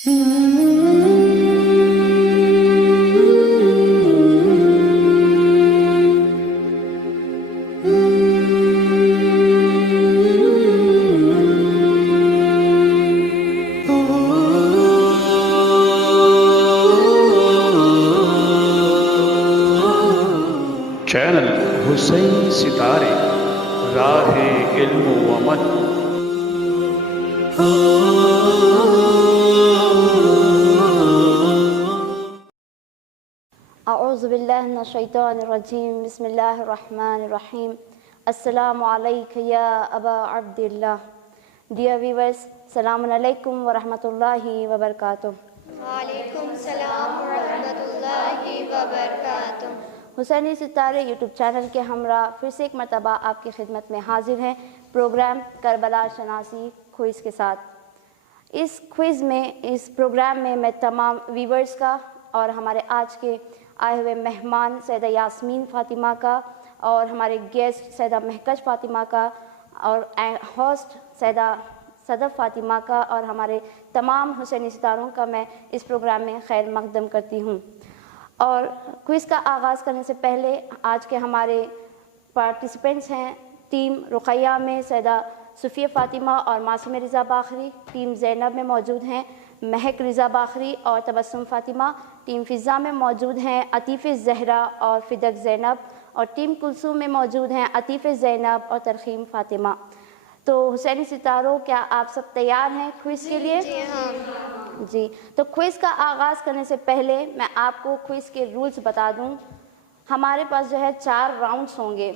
Channel حسین ستارے راہ علم و عمل۔ اعوذ باللہ من الشیطان الرجیم، بسم اللہ الرحمن الرحیم۔ السلام علیکم یا ابا عبداللہ۔ ڈیئر ویورز، السلام علیکم ورحمۃ اللہ وبرکاتہ۔ وعلیکم السلام ورحمۃ اللہ وبرکاتہ۔ حسینی ستارے یوٹیوب چینل کے ہمراہ پھر سے ایک مرتبہ آپ کی خدمت میں حاضر ہیں پروگرام کربلا شناسی کوئز کے ساتھ۔ اس پروگرام میں میں تمام ویورز کا اور ہمارے آج کے آئے ہوئے مہمان سیدہ یاسمین فاطمہ کا اور ہمارے گیسٹ سیدہ مہکش فاطمہ کا اور ہوسٹ سیدہ صدف فاطمہ کا اور ہمارے تمام حسینی ستاروں کا میں اس پروگرام میں خیر مقدم کرتی ہوں۔ اور کوئز کا آغاز کرنے سے پہلے آج کے ہمارے پارٹیسپینٹس ہیں ٹیم رقیہ میں سیدہ صفیہ فاطمہ اور معصوم رضا باخری، ٹیم زینب میں موجود ہیں مہک رضا باخری اور تبسم فاطمہ، ٹیم فضا میں موجود ہیں عطیف زہرا اور فدق زینب، اور ٹیم کلثوم میں موجود ہیں عطیف زینب اور ترخیم فاطمہ۔ تو حسینی ستاروں، کیا آپ سب تیار ہیں کوئز کے لیے؟ جی ہاں۔ جی، تو کوئز کا آغاز کرنے سے پہلے میں آپ کو کوئز کے رولز بتا دوں۔ ہمارے پاس جو ہے 4 راؤنڈز ہوں گے۔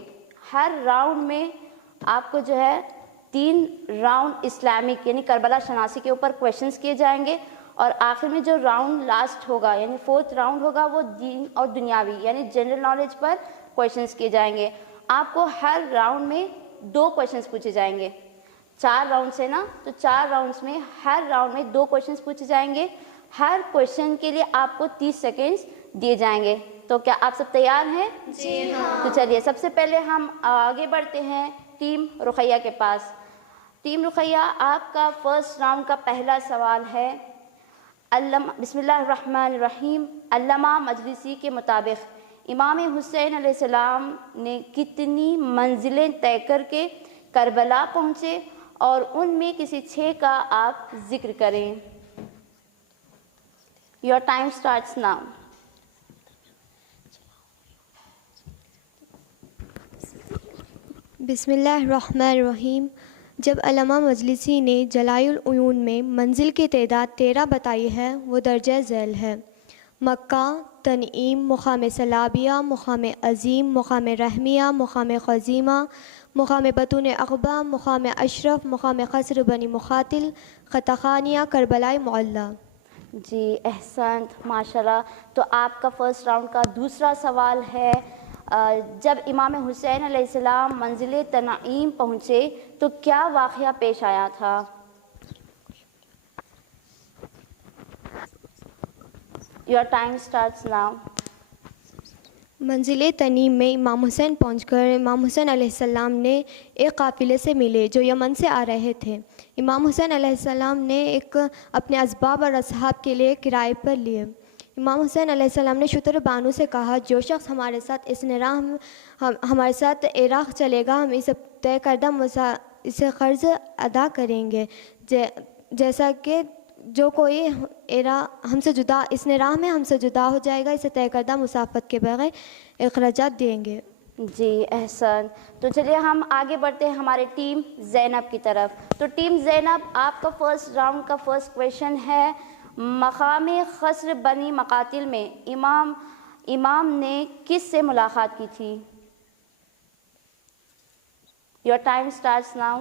ہر راؤنڈ میں آپ کو جو ہے 3 راؤنڈ اسلامک یعنی کربلا شناسی کے اوپر کویشچنز کیے جائیں گے، اور آخر میں جو راؤنڈ لاسٹ ہوگا یعنی 4تھ راؤنڈ ہوگا وہ دین اور دنیاوی یعنی جنرل نالج پر کویشچنز کیے جائیں گے۔ آپ کو ہر راؤنڈ میں 2 کویشچنز پوچھے جائیں گے۔ 4 راؤنڈ سے نا، تو 4 راؤنڈز میں ہر راؤنڈ میں 2 کویشچنز پوچھے جائیں گے۔ ہر کویشچن کے لیے آپ کو 30 سیکنڈز دیے جائیں گے۔ تو کیا آپ سب تیار ہیں؟ جی ہاں۔ تو چلیے سب سے پہلے ہم آگے بڑھتے ہیں ٹیم رقیہ کے پاس۔ ٹیم رقیہ، آپ کا فرسٹ راؤنڈ کا پہلا سوال ہے بسم اللہ الرحمن الرحیم۔ علامہ مجلسی کے مطابق امام حسین علیہ السلام نے کتنی منزلیں طے کر کے کربلا پہنچے، اور ان میں کسی 6 کا آپ ذکر کریں۔ Your time starts now۔ بسم اللہ الرحمن الرحیم۔ جب علامہ مجلسی نے جلائی العیون میں منزل کی تعداد 13 بتائی ہے، وہ درجہ ذیل ہے: مکہ، تنعیم، مقام سلابیہ، مقام عظیم، مقام رحمیہ، مقام خزیمہ، مقام بطون عقبہ، مقام اشرف، مقام قصر بنی مقاتل، خطخانیہ، کربلائے معلیٰ۔ جی احسنت، ماشاءاللہ۔ تو آپ کا فرسٹ راؤنڈ کا دوسرا سوال ہے جب امام حسین علیہ السلام منزل تنعیم پہنچے تو کیا واقعہ پیش آیا تھا؟ Your time starts now۔ منزل تنعیم میں امام حسین پہنچ کر امام حسین علیہ السلام نے ایک قافلے سے ملے جو یمن سے آ رہے تھے۔ امام حسین علیہ السلام نے ایک اپنے اسباب اور اصحاب کے لیے کرائے پر لیے۔ امام حسین علیہ السلام نے شتر بانو سے کہا، جو شخص ہمارے ساتھ ہمارے ساتھ عراق چلے گا، ہم اسے طے کردہ اسے قرض ادا کریں گے، جیسا کہ جو کوئی ہم سے جدا اس نے راہ میں ہم سے جدا ہو جائے گا، اسے طے کردہ مسافت کے بغیر اخراجات دیں گے۔ جی احسن۔ تو چلیے ہم آگے بڑھتے ہیں ہمارے ٹیم زینب کی طرف۔ تو ٹیم زینب، آپ کا فرسٹ راؤنڈ کا فرسٹ کویشچن ہے مقام قصر بنی مقاتل میں امام نے کس سے ملاقات کی تھی؟ Your time starts now۔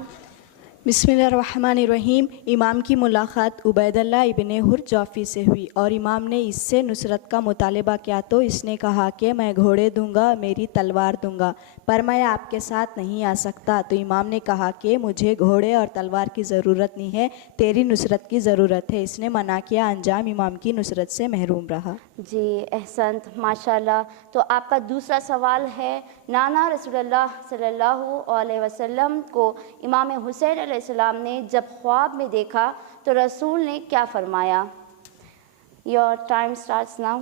بسم اللہ الرحمن الرحیم۔ امام کی ملاقات عبید اللہ ابن حر جوفی سے ہوئی، اور امام نے اس سے نصرت کا مطالبہ کیا تو اس نے کہا کہ میں گھوڑے دوں گا، میری تلوار دوں گا، پر میں آپ کے ساتھ نہیں آ سکتا۔ تو امام نے کہا کہ مجھے گھوڑے اور تلوار کی ضرورت نہیں ہے، تیری نصرت کی ضرورت ہے۔ اس نے منع کیا، انجام امام کی نصرت سے محروم رہا۔ جی احسنت، ماشاءاللہ۔ تو آپ کا دوسرا سوال ہے نانا رسول اللہ صلی اللہ علیہ وسلم کو امام حسین علیہ السلام نے جب خواب میں دیکھا تو رسول نے کیا فرمایا؟ Your time starts now.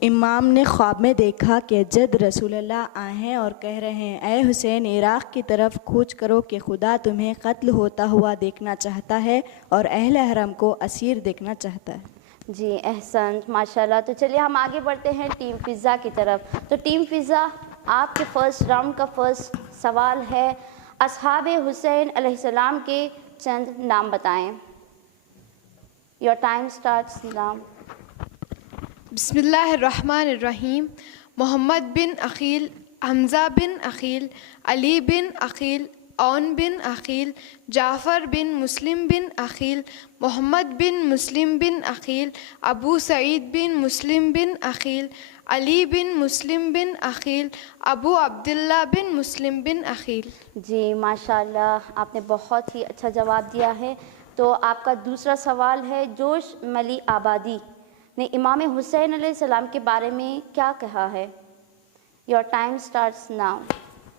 امام نے خواب میں دیکھا کہ جد رسول اللہ آئے ہیں اور کہہ رہے ہیں اے حسین عراق کی طرف کوچ کرو کہ خدا تمہیں قتل ہوتا ہوا دیکھنا چاہتا ہے اور اہل حرم کو اسیر دیکھنا چاہتا ہے۔ جی احسنت، ماشاءاللہ۔ تو چلیے ہم آگے بڑھتے ہیں ٹیم فضا کی طرف۔ تو ٹیم فضا، آپ کے فرسٹ راؤنڈ کا فرسٹ سوال ہے، اصحاب حسین علیہ السلام کے چند نام بتائیں۔ Your time starts now. بسم اللہ الرحمن الرحیم۔ محمد بن عقیل، حمزہ بن عقیل، علی بن عقیل، عون بن عقیل، جعفر بن مسلم بن عقیل، محمد بن مسلم بن عقیل، ابو سعید بن مسلم بن عقیل، علی بن مسلم بن عقیل، ابو عبداللہ بن مسلم بن عقیل۔ جی ماشاءاللہ، آپ نے بہت ہی اچھا جواب دیا ہے۔ تو آپ کا دوسرا سوال ہے، جوش ملی آبادی نے امام حسین علیہ السلام کے بارے میں کیا کہا ہے؟ Your time starts now.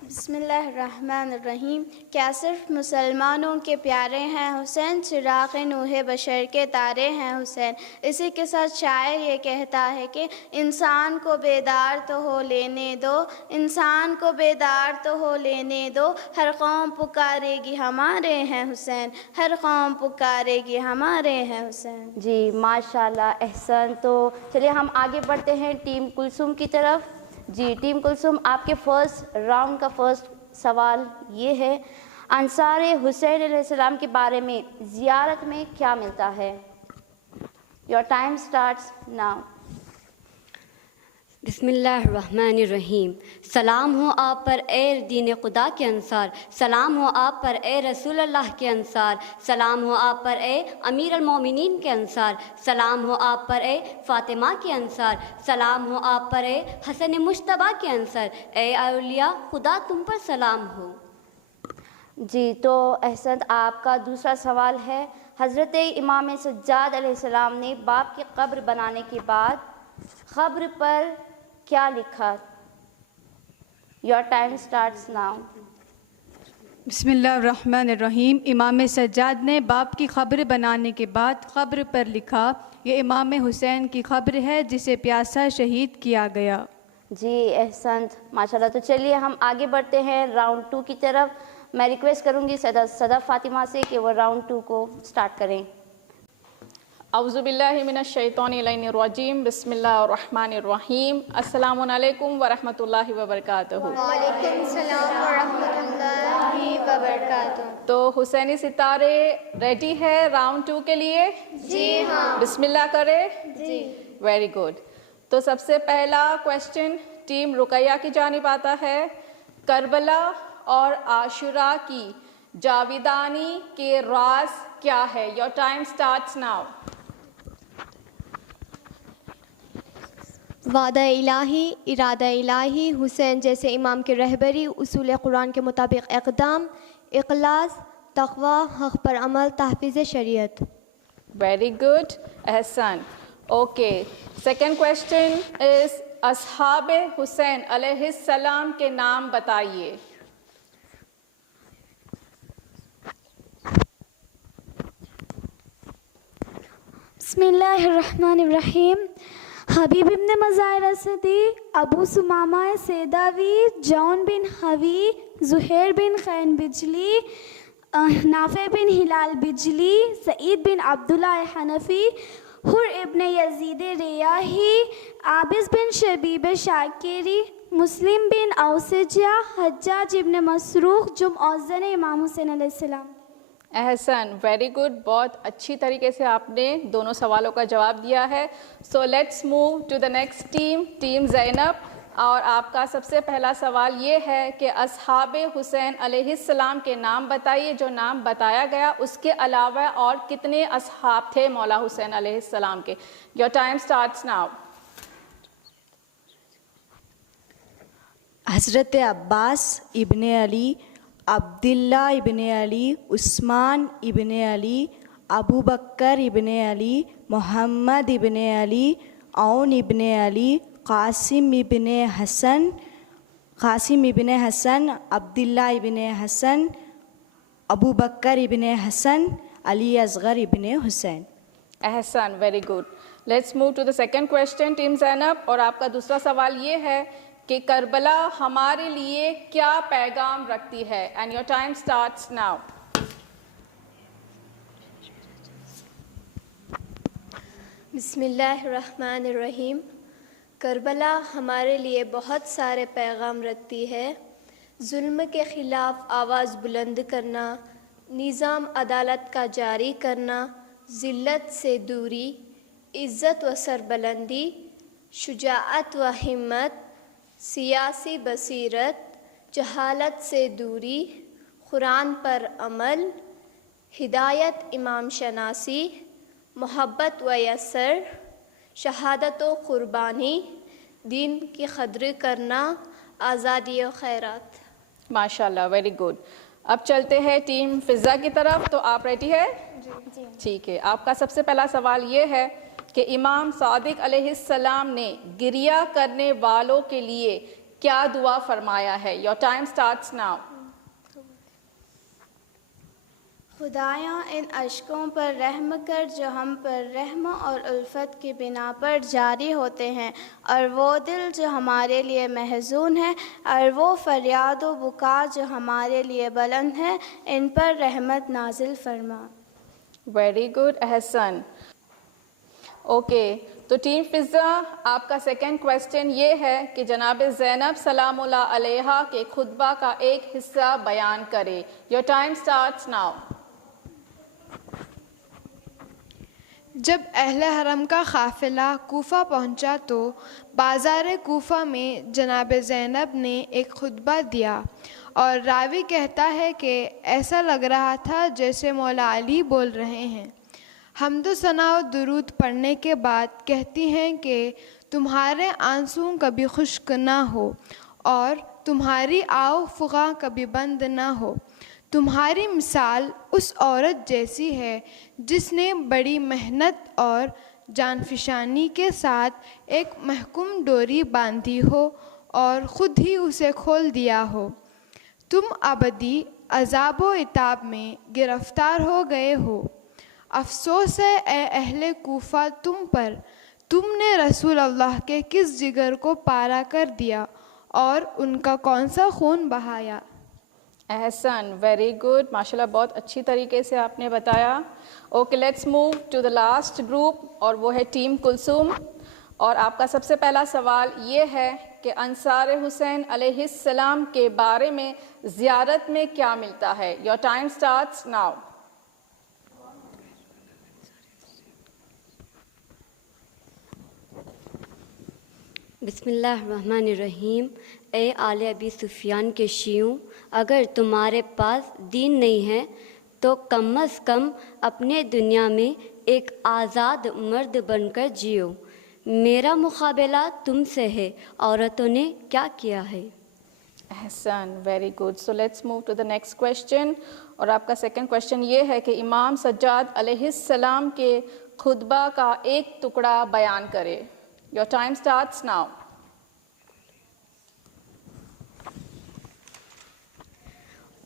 بسم اللہ الرحمن الرحیم۔ کیا صرف مسلمانوں کے پیارے ہیں حسین، چراغ نوح بشر کے تارے ہیں حسین۔ اسی کے ساتھ شاعر یہ کہتا ہے کہ انسان کو بیدار تو ہو لینے دو، انسان کو بیدار تو ہو لینے دو، ہر قوم پکارے گی ہمارے ہیں حسین، ہر قوم پکارے گی ہمارے ہیں حسین۔ جی ماشاءاللہ، احسن۔ تو چلیے ہم آگے بڑھتے ہیں ٹیم کلثوم کی طرف۔ جی ٹیم کلثوم، آپ کے فرسٹ راؤنڈ کا فرسٹ سوال یہ ہے، انصار حسین علیہ السلام کے بارے میں زیارت میں کیا ملتا ہے؟ Your time starts now. بسم اللہ الرحمن الرحیم۔ سلام ہو آپ پر اے دین خدا کے انصار، سلام ہو آپ پر اے رسول اللہ کے انصار، سلام ہو آپ پر اے امیر المومنین کے انصار، سلام ہو آپ پر اے فاطمہ کے انصار، سلام ہو آپ پر اے حسن مجتبیٰ کے انصار، اے اولیاء خدا تم پر سلام ہو۔ جی تو احسن، آپ کا دوسرا سوال ہے، حضرت امام سجاد علیہ السلام نے باپ کی قبر بنانے کے بعد قبر پر کیا لکھا؟ Your time starts now. بسم اللہ الرحمن الرحیم۔ امام سجاد نے باپ کی قبر بنانے کے بعد قبر پر لکھا، یہ امام حسین کی قبر ہے جسے پیاسا شہید کیا گیا۔ جی احسنت، ماشاءاللہ۔ تو چلیے ہم آگے بڑھتے ہیں راؤنڈ 2 کی طرف۔ میں ریکویسٹ کروں گی صدف فاطمہ سے کہ وہ راؤنڈ 2 کو سٹارٹ کریں۔ اعوذ باللہ من الشیطان الرجیم، بسم اللہ الرحمن الرحیم۔ السلام علیکم ورحمۃ اللہ وبرکاتہ۔ وعلیکم السلام ورحمۃ اللہ وبرکاتہ۔ تو حسینی ستارے ریڈی ہے راؤنڈ 2 کے لیے؟ جی ہاں۔ بسم اللہ کرے؟ جی۔ Very good. تو سب سے پہلا کویشچن ٹیم رقیہ کی جانب آتا ہے، کربلا اور عاشورہ کی جاویدانی کے راز کیا ہے؟ Your time starts now. وعدہ الہی، ارادہ الہی، حسین جیسے امام کی رہبری، اصول قرآن کے مطابق اقدام، اخلاص، تقوی، حق پر عمل، تحفظ شریعت۔ ویری گڈ، احسن۔ اوکے، سیکنڈ کویشچن از اصحاب حسین علیہ السلام کے نام بتائیے۔ بسم اللہ الرحمن الرحیم۔ حبیب ابن مظاہر اسدی، ابو سمامہ سیداوی، جون بن حوی، زہیر بن خین بجلی، نافع بن ہلال بجلی، سعید بن عبداللہ حنفی، حر ابن یزید ریاحی، عابس بن شبیب شاکری، مسلم بن اوسجہ، حجاج ابن مسروق، جمعوزن امام حسین علیہ السلام۔ احسن، ویری گڈ، بہت اچھی طریقے سے آپ نے دونوں سوالوں کا جواب دیا ہے۔ So let's move to the next team, team Zainab. اور آپ کا سب سے پہلا سوال یہ ہے کہ اصحاب حسین علیہ السلام کے نام بتائیے۔ جو نام بتایا گیا اس کے علاوہ اور کتنے اصحاب تھے مولا حسین علیہ السلام کے؟ Your time starts now. حضرت عباس ابن علی، عبداللہ ابن علی، عثمان ابن علی، ابو بکر ابن علی، محمد ابن علی، عون ابن علی، قاسم ابن حسن، عبداللہ ابن حسن، ابو بکر ابن حسن، علی اصغر ابن حسین۔ احسن, very good. Let's move to the second question team Zainab. اور آپ کا دوسرا سوال یہ ہے کہ کربلا ہمارے لیے کیا پیغام رکھتی ہے؟ And your time starts now. بسم اللہ الرحمن الرحیم. کربلا ہمارے لیے بہت سارے پیغام رکھتی ہے. ظلم کے خلاف آواز بلند کرنا، نظام عدالت کا جاری کرنا، ذلت سے دوری، عزت و سربلندی، شجاعت و ہمت، سیاسی بصیرت، جہالت سے دوری، قرآن پر عمل، ہدایت امام شناسی، محبت و یسر، شہادت و قربانی، دین کی قدر کرنا، آزادی و خیرات. ماشاءاللہ, ویری گڈ. اب چلتے ہیں ٹیم فضا کی طرف. تو آپ ریڈی ہے؟ جی. ٹھیک ہے. آپ کا سب سے پہلا سوال یہ ہے کہ امام صادق علیہ السلام نے گریہ کرنے والوں کے لیے کیا دعا فرمایا ہے؟ Your time starts now. خدایا ان اشکوں پر رحم کر جو ہم پر رحم اور الفت کی بنا پر جاری ہوتے ہیں، اور وہ دل جو ہمارے لیے محزون ہے اور وہ فریاد و بکا جو ہمارے لیے بلند ہے، ان پر رحمت نازل فرما. ویری گڈ, احسن. اوکے, تو ٹیم فضا آپ کا سیکنڈ کویشچن یہ ہے کہ جناب زینب سلام اللہ علیہا کے خطبہ کا ایک حصہ بیان کرے. Your time starts now. جب اہل حرم کا قافلہ کوفہ پہنچا تو بازار کوفہ میں جناب زینب نے ایک خطبہ دیا، اور راوی کہتا ہے کہ ایسا لگ رہا تھا جیسے مولا علی بول رہے ہیں. حمد و ثنا و درود پڑھنے کے بعد کہتی ہیں کہ تمہارے آنسو کبھی خشک نہ ہو اور تمہاری آو فغاں کبھی بند نہ ہو. تمہاری مثال اس عورت جیسی ہے جس نے بڑی محنت اور جان فشانی کے ساتھ ایک محکم ڈوری باندھی ہو اور خود ہی اسے کھول دیا ہو. تم ابدی عذاب و عتاب میں گرفتار ہو گئے ہو. افسوس ہے اے اہل کوفہ تم پر، تم نے رسول اللہ کے کس جگر کو پارا کر دیا اور ان کا کون سا خون بہایا. احسن, ویری گڈ, ماشاءاللہ بہت اچھی طریقے سے آپ نے بتایا. Okay, let's move to the last group, اور وہ ہے ٹیم کلثوم. اور آپ کا سب سے پہلا سوال یہ ہے کہ انصار حسین علیہ السلام کے بارے میں زیارت میں کیا ملتا ہے؟ Your time starts now. بسم اللہ الرحمن الرحیم. اے آل ابی سفیان کے شیعوں، اگر تمہارے پاس دین نہیں ہے تو کم از کم اپنے دنیا میں ایک آزاد مرد بن کر جیو. میرا مقابلہ تم سے ہے، عورتوں نے کیا کیا ہے. احسن, very good. So let's move to the next question. اور آپ کا سیکنڈ کویشچن یہ ہے کہ امام سجاد علیہ السلام کے خطبہ کا ایک ٹکڑا بیان کرے. Your time starts now.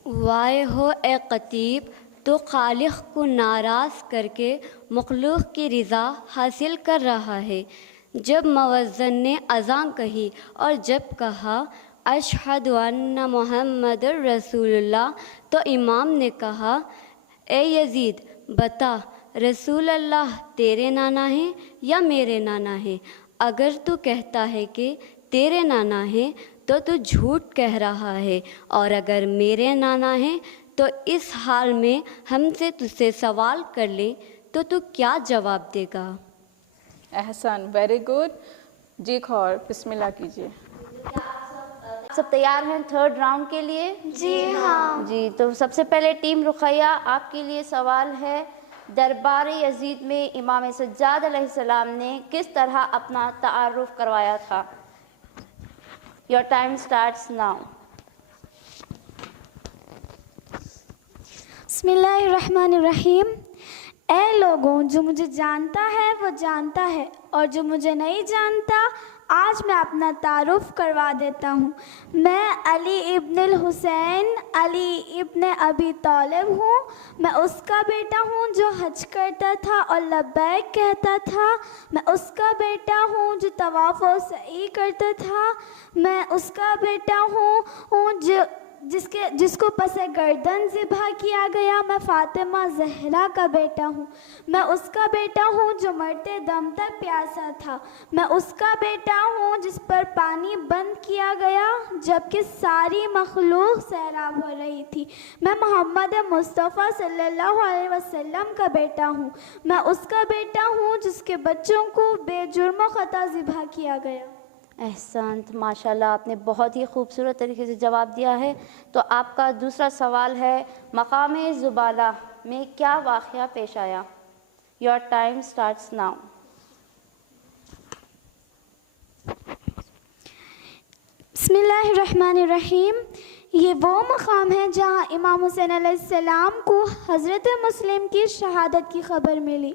وائے ہو اے قطیب، تو خالق کو ناراض کر کے مخلوق کی رضا حاصل کر رہا ہے. جب مؤذن نے اذان کہی اور جب کہا اشہد ان محمد رسول اللہ، تو امام نے کہا اے یزید بتا، رسول اللہ تیرے نانا ہیں یا میرے نانا ہیں؟ اگر تو کہتا ہے کہ تیرے نانا ہیں تو جھوٹ کہہ رہا ہے، اور اگر میرے نانا ہیں تو اس حال میں ہم سے تجھ سے سوال کر لیں تو کیا جواب دے گا؟ احسن, ویری گڈ. جی خور بسم اللہ کیجیے. سب تیار ہیں تھرڈ راؤنڈ کے لیے؟ جی ہاں. جی, تو سب سے پہلے ٹیم رقیہ آپ کے لیے سوال ہے، دربار یزید میں امام سجاد علیہ السلام نے کس طرح اپنا تعارف کروایا تھا؟ Your time starts now. بسم اللہ الرحمن الرحیم. اے لوگوں، جو مجھے جانتا ہے وہ جانتا ہے، اور جو مجھے نہیں جانتا آج میں اپنا تعارف کروا دیتا ہوں. میں علی ابن الحسین علی ابن ابی طالب ہوں. میں اس کا بیٹا ہوں جو حج کرتا تھا اور لبیک کہتا تھا. میں اس کا بیٹا ہوں جو طواف و سعی کرتا تھا. میں اس کا بیٹا ہوں جس کو پس گردن ذبح کیا گیا. میں فاطمہ زہرا کا بیٹا ہوں. میں اس کا بیٹا ہوں جو مرتے دم تک پیاسا تھا. میں اس کا بیٹا ہوں جس پر پانی بند کیا گیا جبکہ ساری مخلوق سیراب ہو رہی تھی. میں محمد مصطفیٰ صلی اللہ علیہ وسلم کا بیٹا ہوں. میں اس کا بیٹا ہوں جس کے بچوں کو بے جرم و خطا ذبح کیا گیا. احسنت، ماشاءاللہ آپ نے بہت ہی خوبصورت طریقے سے جواب دیا ہے. تو آپ کا دوسرا سوال ہے مقام زبالہ میں کیا واقعہ پیش آیا؟ Your time starts now. بسم اللہ الرحمن الرحیم. یہ وہ مقام ہے جہاں امام حسین علیہ السلام کو حضرت مسلم کی شہادت کی خبر ملی.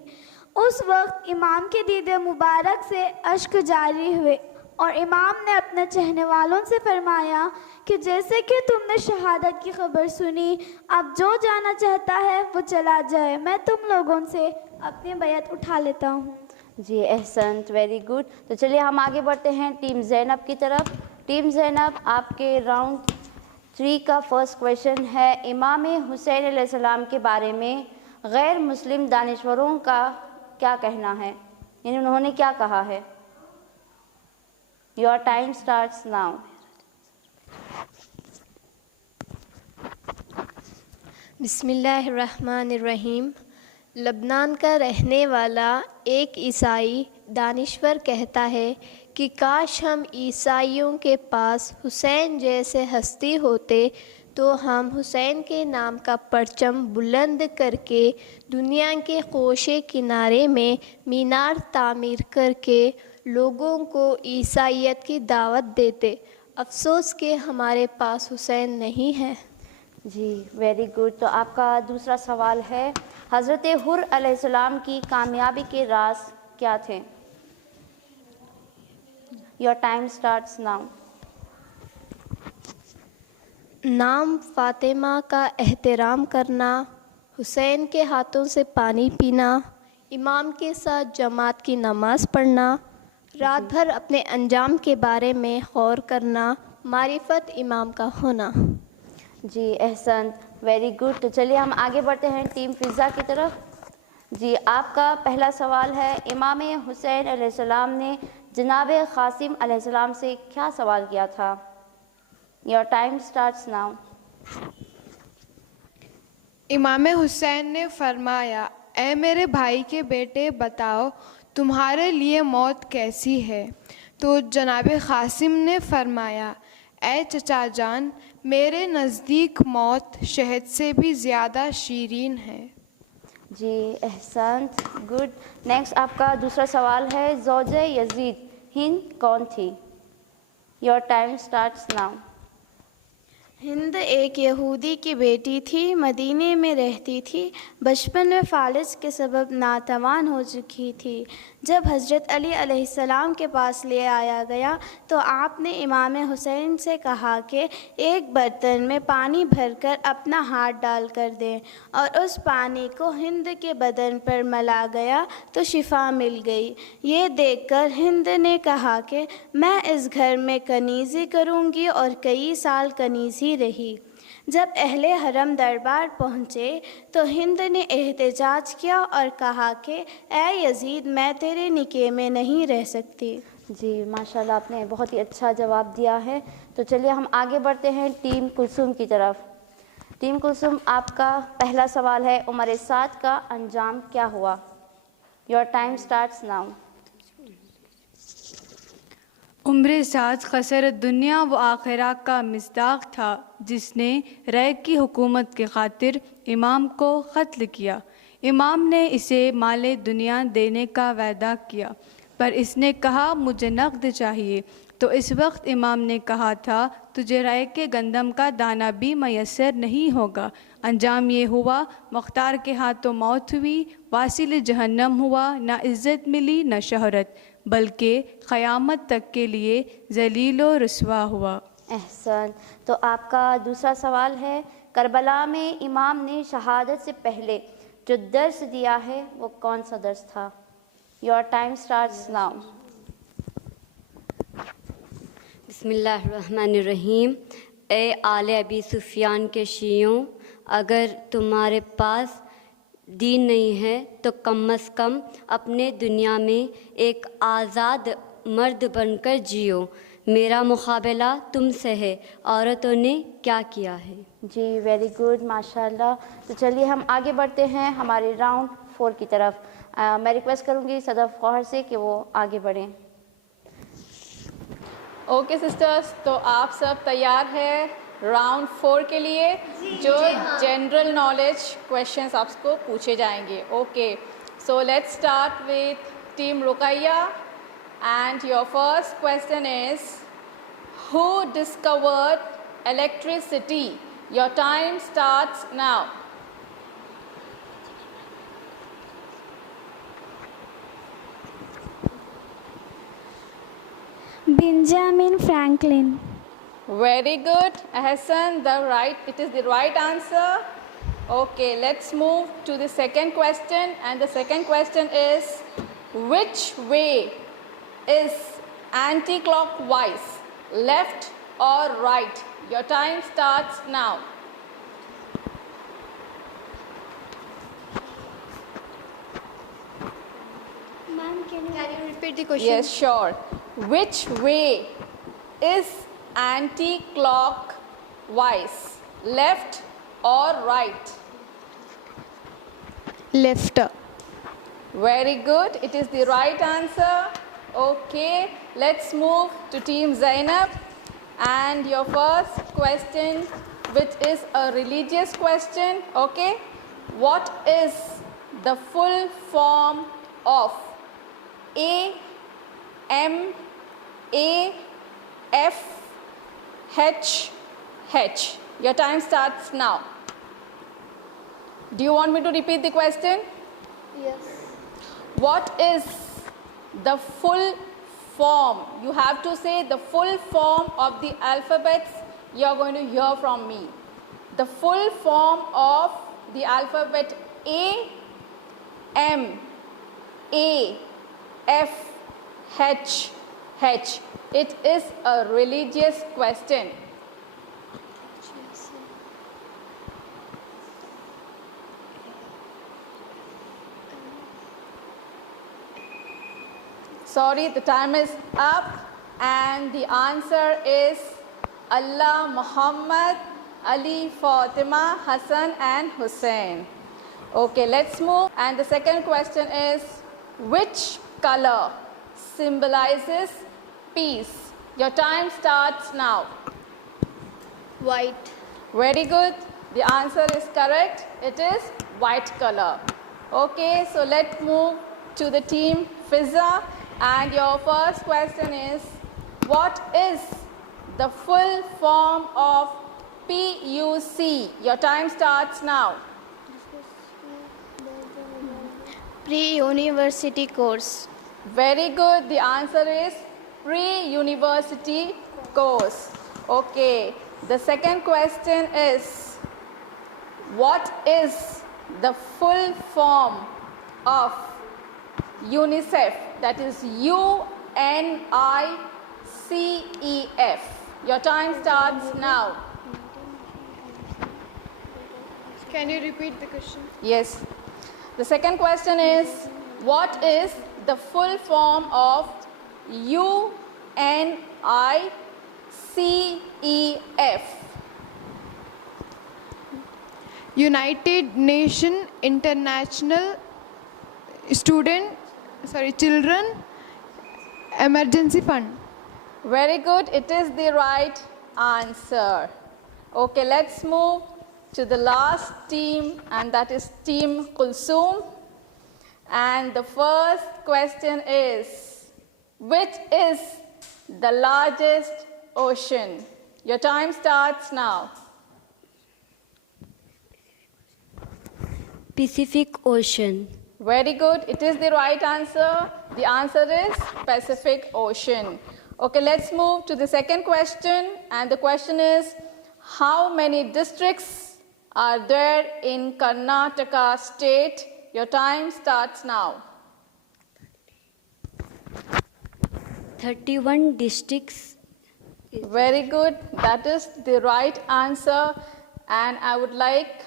اس وقت امام کے دید مبارک سے اشک جاری ہوئے اور امام نے اپنے چہنے والوں سے فرمایا کہ جیسے کہ تم نے شہادت کی خبر سنی، اب جو جانا چاہتا ہے وہ چلا جائے. میں تم لوگوں سے اپنی بیعت اٹھا لیتا ہوں. جی احسنت، ویری گڈ. تو چلیے ہم آگے بڑھتے ہیں ٹیم زینب کی طرف. ٹیم زینب، آپ کے راؤنڈ 3 کا فرسٹ کویشچن ہے امام حسین علیہ السلام کے بارے میں غیر مسلم دانشوروں کا کیا کہنا ہے، یعنی انہوں نے کیا کہا ہے؟ Your time starts now. بسم اللہ الرحمن الرحیم. لبنان کا رہنے والا ایک عیسائی دانشور کہتا ہے کہ کاش ہم عیسائیوں کے پاس حسین جیسے ہستی ہوتے تو ہم حسین کے نام کا پرچم بلند کر کے دنیا کے کوشے کنارے میں مینار تعمیر کر کے لوگوں کو عیسائیت کی دعوت دیتے. افسوس کہ ہمارے پاس حسین نہیں ہے. جی ویری گڈ. تو آپ کا دوسرا سوال ہے حضرت حر علیہ السلام کی کامیابی کے راز کیا تھے؟ Your time starts now. نام فاطمہ کا احترام کرنا، حسین کے ہاتھوں سے پانی پینا، امام کے ساتھ جماعت کی نماز پڑھنا، رات بھر اپنے انجام کے بارے میں غور کرنا، معرفت امام کا ہونا. جی احسنت، ویری گڈ. تو چلیے ہم آگے بڑھتے ہیں ٹیم فضا کی طرف. جی آپ کا پہلا سوال ہے امام حسین علیہ السلام نے جناب قاسم علیہ السلام سے کیا سوال کیا تھا؟ Your time starts now. امام حسین نے فرمایا، اے میرے بھائی کے بیٹے بتاؤ تمہارے لیے موت کیسی ہے؟ تو جناب قاسم نے فرمایا، اے چچا جان، میرے نزدیک موت شہد سے بھی زیادہ شیرین ہے. جی احسنت، گڈ. نیکسٹ آپ کا دوسرا سوال ہے زوجہ یزید ہند کون تھی؟ Your time starts now. Hind ایک یہودی کی بیٹی تھی، مدینے میں رہتی تھی. بچپن میں فالج کے سبب ناتوان ہو چکی تھی. جب حضرت علی علیہ السلام کے پاس لے آیا گیا تو آپ نے امام حسین سے کہا کہ ایک برتن میں پانی بھر کر اپنا ہاتھ ڈال کر دیں، اور اس پانی کو ہند کے بدن پر ملا گیا تو شفا مل گئی. یہ دیکھ کر ہند نے کہا کہ میں اس گھر میں کنیزی کروں گی، اور کئی سال کنیزی رہی. جب اہل حرم دربار پہنچے تو ہند نے احتجاج کیا اور کہا کہ اے یزید، میں تیرے نکاح میں نہیں رہ سکتی. جی ماشاءاللہ آپ نے بہت ہی اچھا جواب دیا ہے. تو چلیے ہم آگے بڑھتے ہیں ٹیم کلثوم کی طرف. ٹیم کلثوم، آپ کا پہلا سوال ہے عمر سعد کا انجام کیا ہوا؟ Your time starts now. Umar Saad قصر دنیا و آخرہ کا مصداق تھا، جس نے ریگ کی حکومت کی خاطر امام کو قتل کیا. امام نے اسے مال دنیا دینے کا وعدہ کیا، پر اس نے کہا مجھے نقد چاہیے. تو اس وقت امام نے کہا تھا تجھے رائے کے گندم کا دانہ بھی میسر نہیں ہوگا. انجام یہ ہوا مختار کے ہاتھوں موت ہوئی, واصل جہنم ہوا, نہ عزت ملی نہ شہرت, بلکہ قیامت تک کے لیے ذلیل و رسوا ہوا. احسن. تو آپ کا دوسرا سوال ہے, کربلا میں امام نے شہادت سے پہلے جو درس دیا ہے وہ کون سا درس تھا؟ Your time starts now. بسم اللہ الرحمن الرحیم. اے آل ابی سفیان کے شیعوں، اگر تمہارے پاس دین نہیں ہے تو کم از کم اپنے دنیا میں ایک آزاد مرد بن کر جیو. میرا مقابلہ تم سے ہے، عورتوں نے کیا کیا ہے. جی ویری گڈ، ماشاء اللہ. تو چلیے ہم آگے بڑھتے ہیں ہمارے راؤنڈ 4 کی طرف. میں ریکویسٹ کروں گی صدف قہر سے کہ وہ آگے بڑھیں. اوکے سسٹرس، تو آپ سب تیار ہیں راؤنڈ 4 کے لیے، جو جنرل نالج کویشچنس آپ کو پوچھے جائیں گے. Okay, so let's start with team Ruqaiya. And your first question is, who discovered electricity? Your time starts now. Benjamin Franklin. Very good, Ahsan. It is the right answer. Okay, let's move to the second question. And the second question is, which way is anti-clockwise, left or right? Your time starts now. Ma'am, can you repeat the question? Yes, sure. Which way is anti-clockwise, left or right? Left. Very good. It is the right answer. Okay, let's move to Team Zainab. And your first question, which is a religious question. Okay, what is the full form of AMAFH? Your time starts now. Do you want me to repeat the question? Yes. What is the full form? You have to say the full form of the alphabets you are going to hear from me. The full form of the alphabet A, M, A, F, H, H. It is a religious question. Sorry, the time is up, and the answer is Allah, Muhammad, Ali, Fatima, Hassan and Hussein. Okay, let's move. And the second question is, which color symbolizes peace? Your time starts now. White. Very good. The answer is correct. It is white color. Okay, so let's move to the team Fizza. And your first question is, what is the full form of PUC? Your time starts now. Pre-university course. Very good. The answer is pre-university course. Okay. The second question is, what is the full form of UNICEF? That is UNICEF. Your time starts now. Can you repeat the question? Yes. The second question is, what is the full form of UNICEF? United Nations International Children Emergency Fund. Very good. It is the right answer. Okay, let's move to the last team, and that is Team Kulsoom. And the first question is, which is the largest ocean? Your time starts now. Pacific Ocean. Very good. It is the right answer. The answer is Pacific Ocean. Okay, let's move to the second question. And the question is, how many districts are there in Karnataka state? Your time starts now. 31 districts. Very good. That is the right answer. And I would like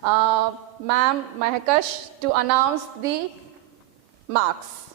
Ma'am Mahakash to announce the marks.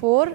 4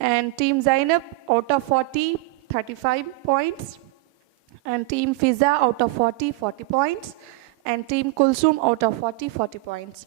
and team Zainab out of 40 35 points and team Fiza out of 40 points and team Kulsum out of 40 points.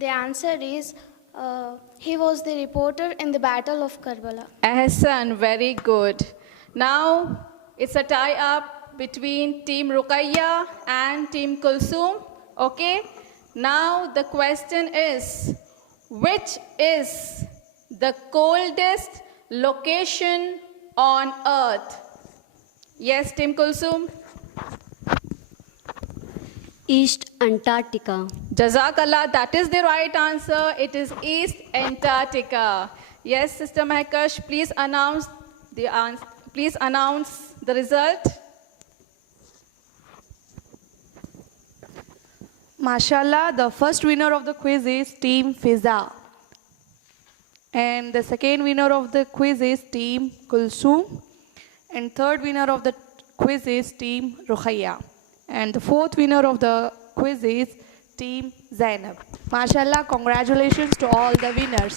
The answer is he was the reporter in the Battle of Karbala. Ahsan, very good. Now it's a tie-up between Team Ruqayya and Team Kulsum. Okay. Now the question is, which is the coldest location on Earth? Yes, Team Kulsum. East Antarctica. Jazakallah, that is the right answer. It is East Antarctica. Yes, Sister Mahakash, please announce the result. Mashallah, the first winner of the quiz is Team Fiza. And the second winner of the quiz is Team Kulsum. And third winner of the quiz is Team Rukhaya. And the fourth winner of the quiz is Team Zainab. Mashallah, congratulations to all the winners.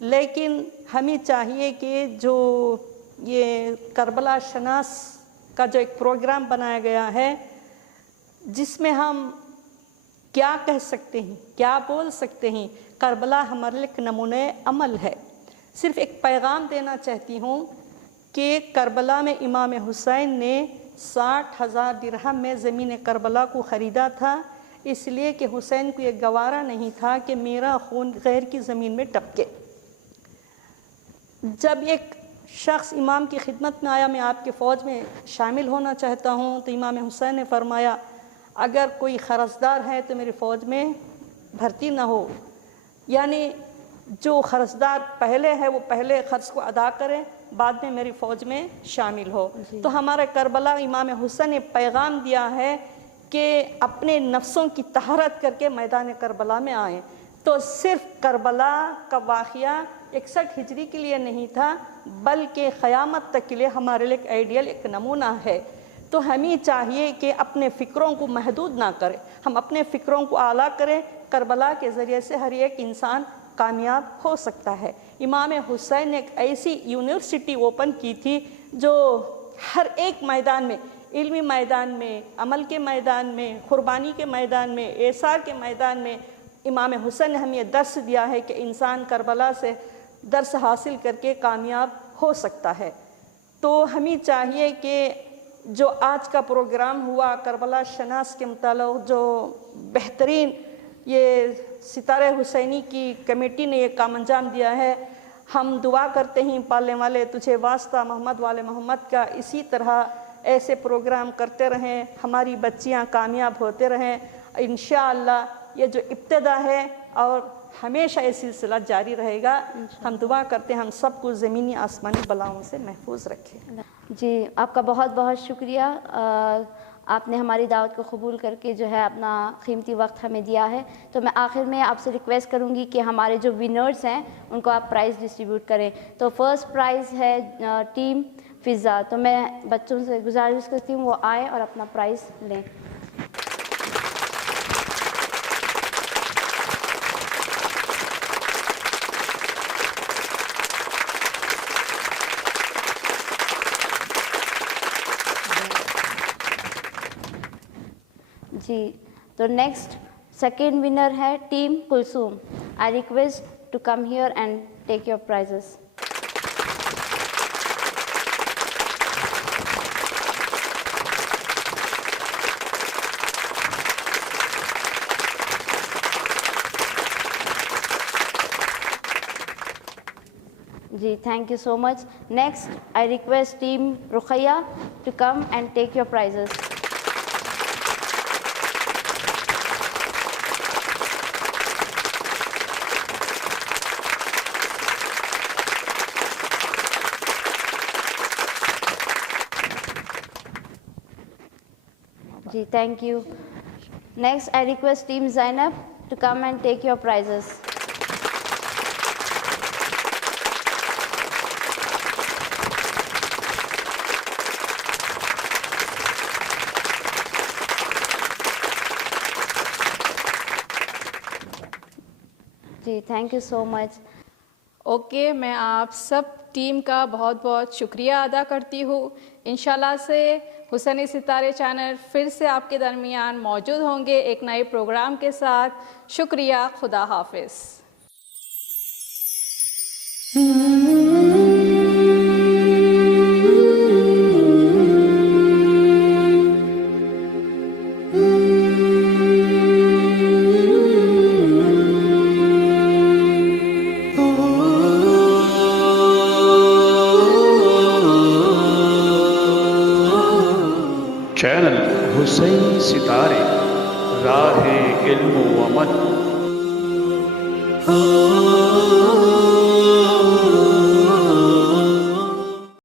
لیکن ہمیں چاہیے کہ جو یہ کربلا شناس کا جو ایک پروگرام بنایا گیا ہے، جس میں ہم کیا کہہ سکتے ہیں، کیا بول سکتے ہیں، کربلا ہمارے لیے ایک نمونۂ عمل ہے۔ صرف ایک پیغام دینا چاہتی ہوں کہ کربلا میں امام حسین نے 60,000 درہم میں زمین کربلا کو خریدا تھا، اس لیے کہ حسین کو یہ گوارا نہیں تھا کہ میرا خون غیر کی زمین میں ٹپکے۔ جب ایک شخص امام کی خدمت میں آیا، میں آپ کے فوج میں شامل ہونا چاہتا ہوں، تو امام حسین نے فرمایا اگر کوئی قرضدار ہے تو میری فوج میں بھرتی نہ ہو، یعنی جو قرضدار پہلے ہے وہ پہلے قرض کو ادا کرے، بعد میں میری فوج میں شامل ہو۔ تو ہمارے کربلا امام حسین نے پیغام دیا ہے کہ اپنے نفسوں کی طہارت کر کے میدان کربلا میں آئیں۔ تو صرف کربلا کا واقعہ 61 ہجری کے لیے نہیں تھا، بلکہ قیامت تک کے لیے ہمارے لیے ایک آئیڈیل، ایک نمونہ ہے۔ تو ہمیں چاہیے کہ اپنے فکروں کو محدود نہ کریں، ہم اپنے فکروں کو اعلیٰ کریں۔ کربلا کے ذریعے سے ہر ایک انسان کامیاب ہو سکتا ہے۔ امام حسین نے ایک ایسی یونیورسٹی اوپن کی تھی جو ہر ایک میدان میں، علمی میدان میں، عمل کے میدان میں، قربانی کے میدان میں، ایثار کے میدان میں، امام حسین نے ہمیں یہ درس دیا ہے کہ انسان کربلا سے درس حاصل کر کے کامیاب ہو سکتا ہے۔ تو ہمیں چاہیے کہ جو آج کا پروگرام ہوا کربلا شناس کے متعلق، جو بہترین یہ ستارہ حسینی کی کمیٹی نے یہ کام انجام دیا ہے، ہم دعا کرتے ہیں پالنے والے تجھے واسطہ محمد والے محمد کا اسی طرح ایسے پروگرام کرتے رہیں، ہماری بچیاں کامیاب ہوتے رہیں انشاءاللہ۔ یہ جو ابتدا ہے اور ہمیشہ یہ سلسلہ جاری رہے گا۔ ہم دعا کرتے ہیں ہم سب کو زمینی آسمانی بلاؤں سے محفوظ رکھے۔ جی آپ کا بہت بہت شکریہ، آپ نے ہماری دعوت کو قبول کر کے جو ہے اپنا قیمتی وقت ہمیں دیا ہے۔ تو میں آخر میں آپ سے ریکویسٹ کروں گی کہ ہمارے جو ونرز ہیں ان کو آپ پرائز ڈسٹریبیوٹ کریں۔ تو فرسٹ پرائز ہے ٹیم فضا، تو میں بچوں سے گزارش کرتی ہوں وہ آئیں اور اپنا پرائز لیں۔ جی تو نیکسٹ سیکنڈ ونر ہے team Kulsoom. I request to come here and take your prizes. جی thank you so much. Next I request team Ruqaiya to come and take your prizes. جی thank you. Next I request team Zainab to come and take your prizes. جی thank you so much. Okay میں آپ سب team کا بہت بہت شکریہ ادا کرتی ہوں۔ انشاءاللہ سے حسینی ستارے چینل پھر سے آپ کے درمیان موجود ہوں گے ایک نئے پروگرام کے ساتھ۔ شکریہ، خدا حافظ۔ چینل حسینی ستارے، راہ علم و عمل۔